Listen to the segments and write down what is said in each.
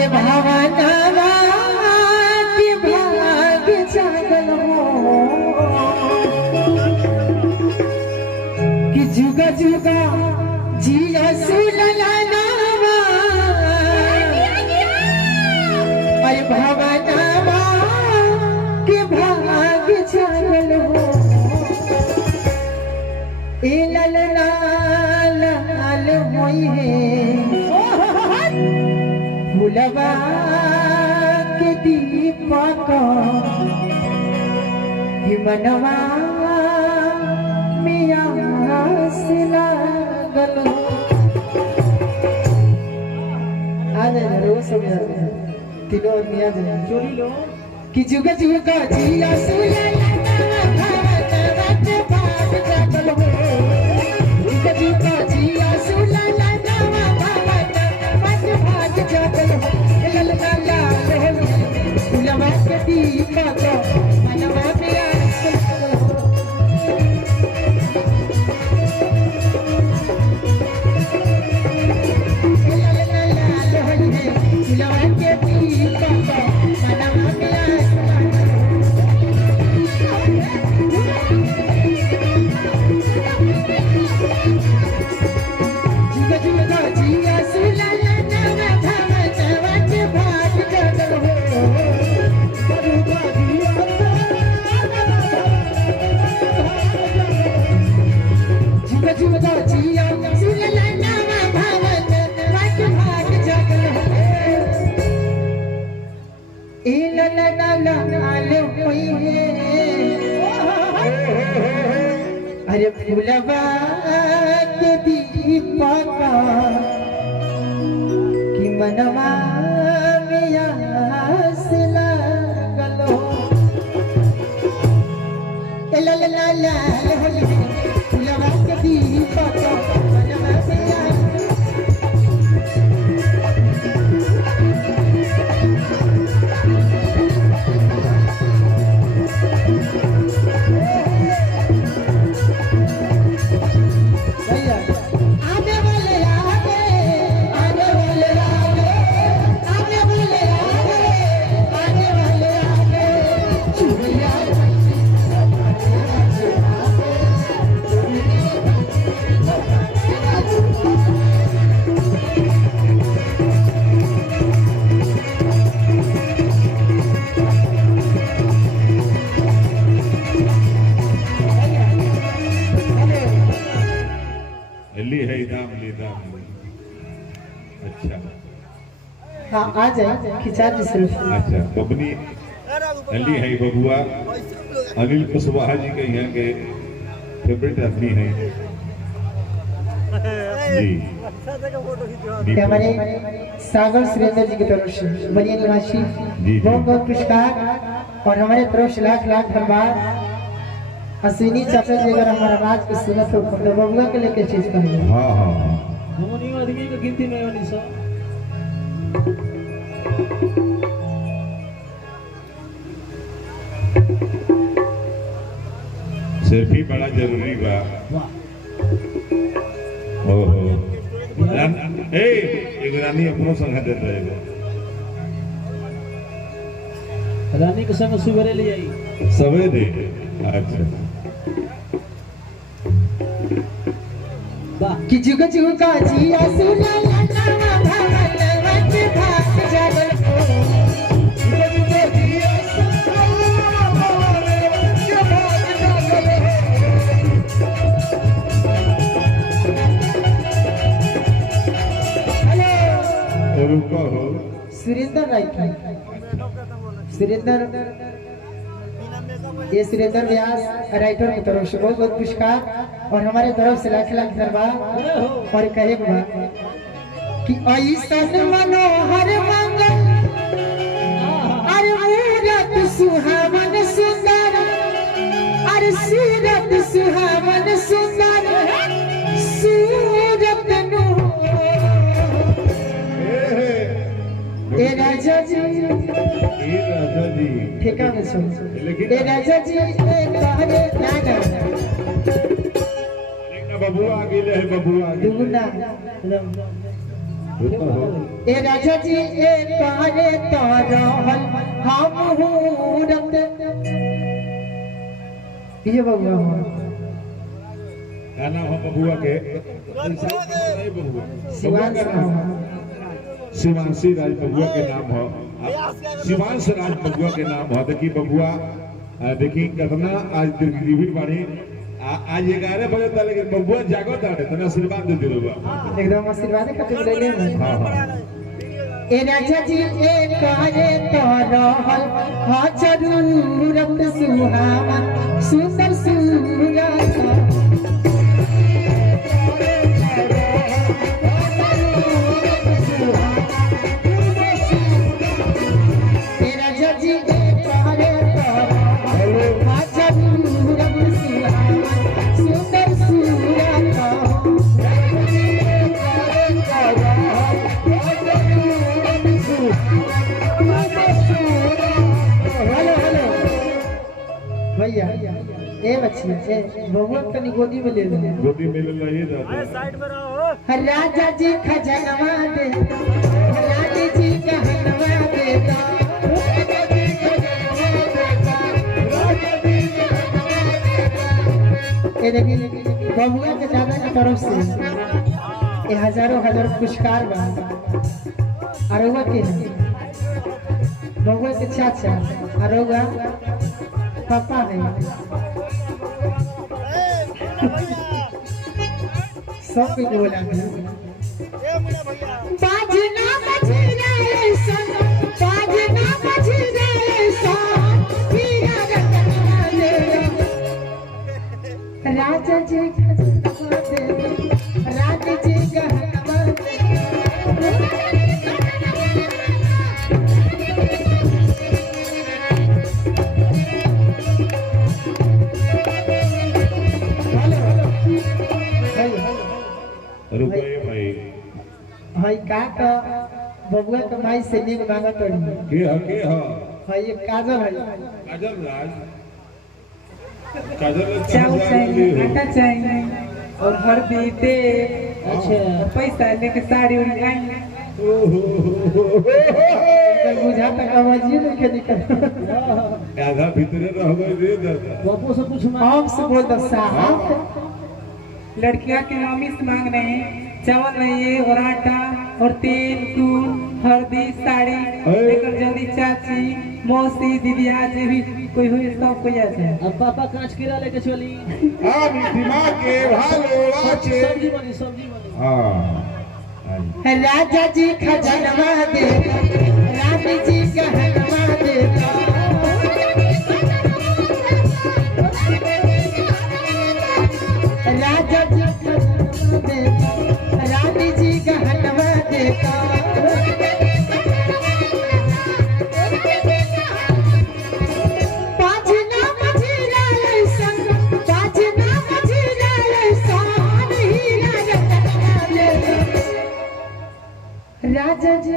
अरे भावनावा के भाग जागल हो कि जुगा जुगा जिया सुललानावा अरे भावनावा के भाग जागल हो ए ललना लाल होई है फुलवा के दीपक कि मनवा मिया से लागल आज रोज सब तीनों मिया चोरी लो कि जुगा जुगा जिया सुला भाग जागल हो जुगा जुगा जिया सुला जागल हो ललना लाल हो फुलवा के दीपक मनवा मिया से लागल हो ललना लाल हो फुलवा के दीपक मनवा मिया से लागल जुगा जुगा जिया सुला अरे फुलवा के दीपक कि मनवा मिया से लागल हो ललना लाल हो फुलवा के दीपक मनवा मिया अच्छा हाँ आ जाए खिंचा दी सिर्फ अच्छा बबनी अली है बबुआ अनिल कुशवाहा जी के यहाँ के फेवरेट आदमी है जी हमारे सागर सुरेंद्र जी की तरफ से बनिया निवासी बहुत बहुत पुरस्कार और हमारे तरफ से लाख लाख धन्यवाद अश्विनी चाचा जी अगर हमारा आवाज की सुनत हो तो बबुआ के लेके चीज करेंगे हाँ हाँ गिनती नहीं होनी सर सेल्फी बड़ा जरूरी बा ओहो ए एगो रानी अपनो संग देत रहे रानी के संग सुबह ले आई सवेरे अच्छा कि जुग जुगा जिया सुला ललना भावनवा के भाग जागल हो जुग जुगा जिया सुला भावनवा के भाग जागल हो हेलो रुको हो सुरेंद्र राय सुरेंद्र ये सुरेंद्र व्यास राइटर की तरफ से बहुत बहुत पुरस्कार और हमारे तरफ से लाख लाख धन्यवाद और कहे कि ऐसन मनोहर मंगल अरे मूरत सुहावन सुंदर अरे सीरत सुहावन सुंदर सूरत नु ए राजा जी ठेका में सुन ए राजा जी कहरे ना बबुआ आगे ले बबुआ आगे दुगुना ए राजा जी ए कारे तारहल हम हूरत ये बबुआ का नाम है बबुआ के नहीं बबुआ शिवान शिवांशी राज बबुआ के नाम है शिवांश राज बबुआ के नाम है। देखिए बबुआ देखिए कितना आज दिलगिरी बाड़ी आज 11 बजे तक, लेकिन बबुआ जागो ताड़े तना आशीर्वाद दे दिलो बा एकदम आशीर्वाद खातिर ले हां हां ए राजा जी ए कारे तारहल हा जरूरत सुहावन सुंदर सूरत भैया ए बच्चिया ए बबुआ तनी गोदी में ले ले गोदी में ले लाइए दादा साइड में रहो। राजा जी खजनवा दे राजा जी कहनवा देता ए देखिए बबुआ के दादा की तरफ से ये हजारों पुरस्कार बा और हुआ के बबुआ के चाचा और हुआ पापा है सब के बोला बाजना बजी रे सन बाजना बजी रे सन हीरा रतनवा दे राजा जी खजनवा दे राजा जी गहनवा दे रुपये भाई भाई का तो बबुआ के माई से नीक मांगा तोड़ी के ह भाई ये काजल है काजल राज काजल चावल चाहिए, आटा चाहिए और हल्दी तेल अच्छा पैसा लेके साड़ी उड़ी आई बुझा तक आवाज नहीं के निकल आधा भीतरे रह गए रे दादा बापू से कुछ मांग आम से बोल दो साहब लड़कियां के नामी से मांग रहे हैं चावल चाहिए और आटा और तेल दूध हल्दी साड़ी लेकर जल्दी चाची मौसी दीदी आज भी कोई हुई सब कोई आ जाए। अब पापा कांच कीड़ा लेके चली हम दिमाग के भालो आचे सब्जी बनी हां राजा जी खजनवा दे रानी जी गहनवा दे राजा जी खजनवा दे रानी जी गहनवा दे बाजना बजी रे सन बाजना बजी रे सन हीरा रतनवा दे राजा जी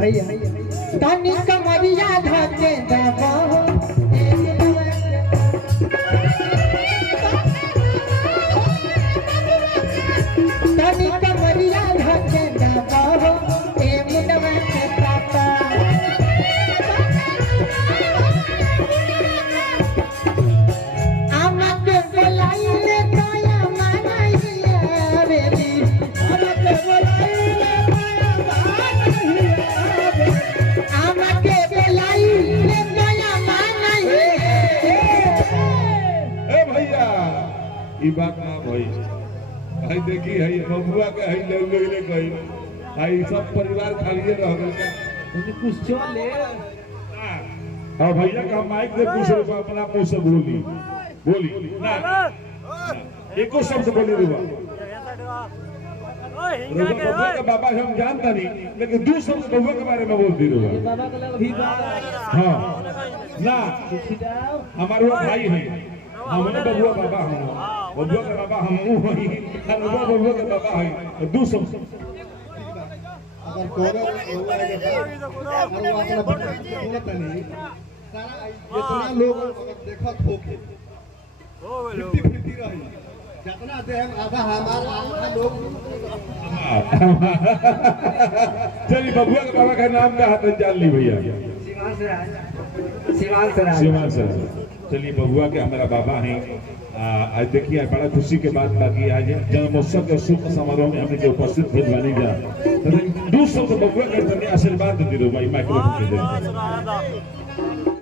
भैया तनी कमरिया धके दबो ए मुनवा तनी कमरिया धके दबो ए मुनवा के पापा आमके बोलाइले तोया मानाइया रे दी आमके बोलाइले तोया मानाइया रे आमके बोलाइले तोया मानाइया ए भैया ई बात ना भई भाई देखी है बबुआ के है ले ले गई भाई सब परिवार खालिए रह गए तुझे कुछ चले हां भैया का माइक दे कुछ अपना मुंह से बोली ना एको शब्द बोली रुआ बबुआ का बाबा हम जानता नहीं लेकिन दो शब्द बबुआ के बारे में बोल दी रुआ बाबा का लग भी बा हां ना छिटाओ हमारे वो भाई हैं हमने बबुआ बाबा हम बबुआ के बाबा हम हूं और बबुआ के बाबा हैं दो शब्द अगर कोनो हुआ है और वो अपना बोलत नहीं सारा जितना लोग देखत होके 50-50 रही जितना दे हम आधा हमारा आधा लोग चलिए बबुआ के बाबा का नाम का हाथ जान ली भैया सीमान सर चलिए बबुआ के हमारा बाबा हैं आज देखिए बड़ा खुशी के बात बाकी आज जन्मोत्सव के शुभ समारोह में हमने जो उपस्थित भेजवानी जा दूसरों को बबुआ के आशीर्वाद दे दो भाई माइक्रोफोन दे